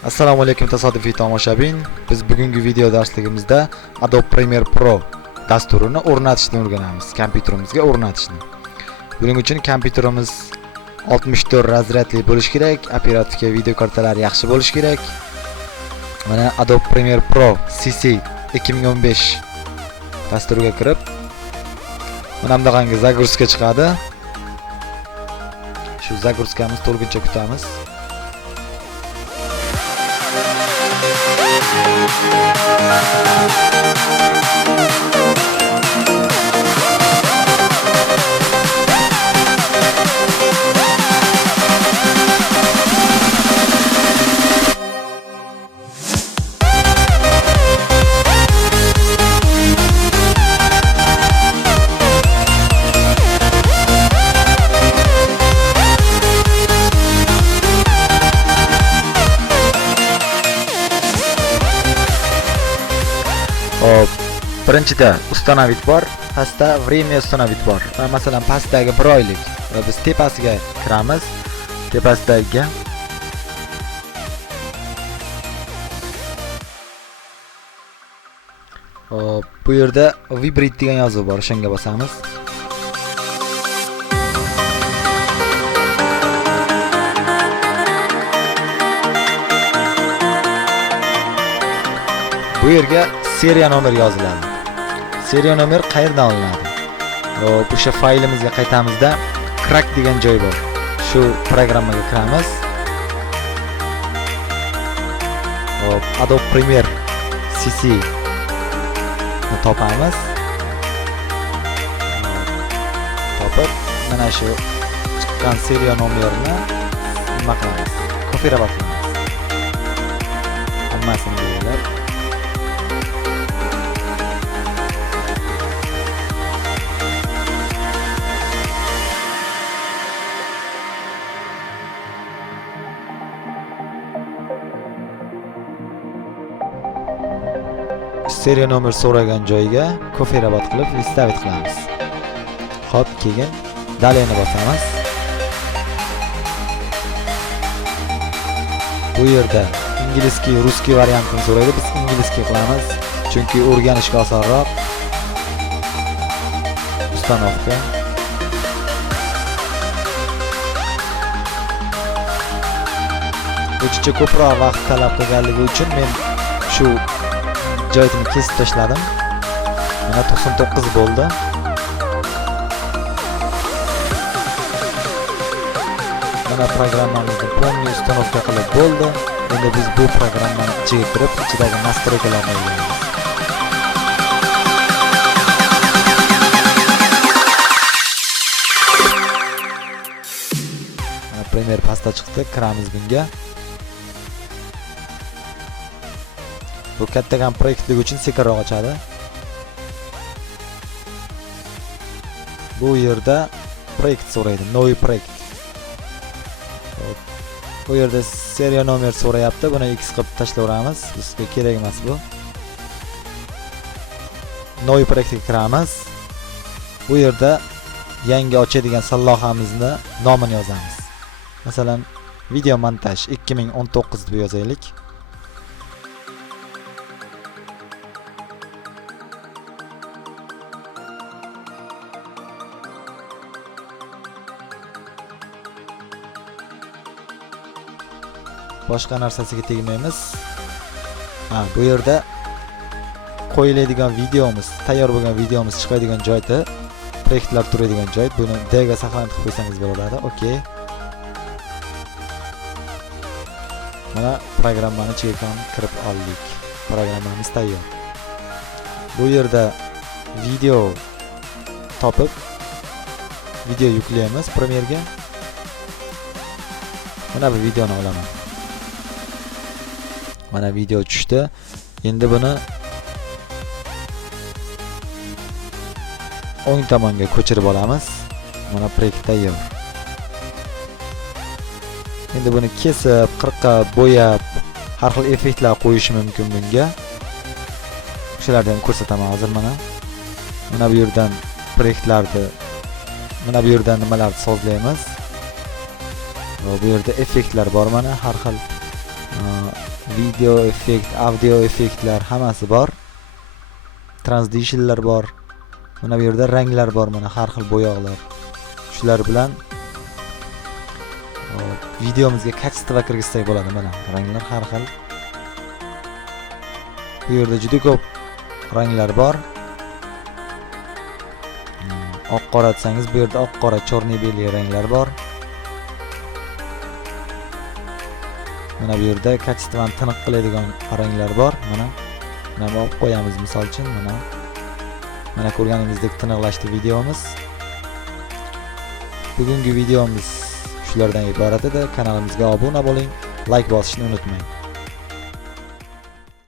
Assalomu alaykum tasodifiy tomoshabin. Biz bugungi video darsligimizda Adobe Premiere Pro dasturini o'rnatishni o'rganamiz. Kompyuterimizga o'rnatishni. Buning uchun kompyuterimiz 64 razryadli bo'lishi kerak, operativka video kartalari yaxshi bo'lishi kerak. Mana Adobe Premiere Pro CC 2015 dasturiga kirib, mana bunaqangi загрузка chiqadi. Shu загрузкamiz to'lguncha kutamiz. Birinchida uстановить bor, pastda время uстановить bor. Masalan, pastdagi 1 oylik va biz tepasiga kiramiz. Tepasiga bu yerda vibrate degan yozuv bor, o'shanga bosamiz. Bu yerga seriya nomer yoziladi. Seriya nomer qayerdan olinadi? O'sha faylimizga qaytamizda crack degan joy bor. Shu programmaga kiramiz. Adobe Premiere CC ni topamiz. Topib, mana shu chiqqan seriya nomerini nima qilamiz? Kopirovat qilamiz. Hammasini bo'lib seriya nomer so'ragan joyiga kopirovat qilib vystavить qilamiz. Xo'p, keyin dalayni bosamiz. Bu yerda inglizki, ruskiy variantini so'raydi. Biz inglizki qilamiz, chunki o'rganishga osonroq. Ustanovka. O'zicha ko'proq vaqt talab qilganligi uchun men shu joyini kesib tashladim. Mana 99 bo'ldi. Mana programmamizni полный установка qilib bo'ldi. Endi biz bu programmani ichiga kirib, ichidagi настройкаларni o'rganamiz. Mana Premiere pastda chiqdi, kiramiz bunga. Bu kattagan proyektlik uchun sekinroq ochadi. Bu yerda proyekt so'raydi, новый proyekt. Bu yerda seriya nomer so'rayapti. Buni X qilib tashlayveramiz. Bizga kerak emas bu. новый proyektga kiramiz. Bu yerda yangi ochadigan sallohamizni nomini yozamiz. Masalan, video montaj 2019 deb yozaylik. Boshqa narsasiga tegmaymiz. Bu yerda qo'yiladigan videomiz, tayyor bo'lgan videomiz chiqadigan joyda proyektlar turadigan joy. Buni D ga saqlanib qo'ysangiz bo'ladi. Okey. Mana programmani ichiga kirib oldik. Programmamiz tayyor. Bu yerda video topib video yuklaymiz Premiere'ga. Mana bu videoni olaman. Mana video tushdi. Endi buni o'ng tomonga ko'chirib olamiz. Mana proyekt tayyor. Endi buni kesib, qirqa bo'yab, har xil effektlar qo'yish mumkin bunga. Shularni ham ko'rsataman hozir mana. Mana bu yerdan proyektlarni, mana bu yerdan nimalarni sozlaymiz. Bu yerda effektlar bor, mana har xil video effekt, audio effektlar hammasi bor. Transitionlar bor. Mana bu yerda ranglar bor, mana har xil bo'yoqlar. Shular bilan videomizga kачество kirgizsak bo'ladi. Mana ranglar har xil. Bu yerda juda ko'p ranglar bor. Oq qora desangiz, bu yerda oq qora, chorniy beli ranglar bor. Mana bu yerda kачествоni tiniq qiladigan ranglar bor. Mana olib qo'yamiz misol uchun. Mana ko'rganingizdek tiniqlashdi videomiz. Bugungi videomiz shulardan iborat edi. Kanalimizga obuna bo'ling, like bosishni unutmang.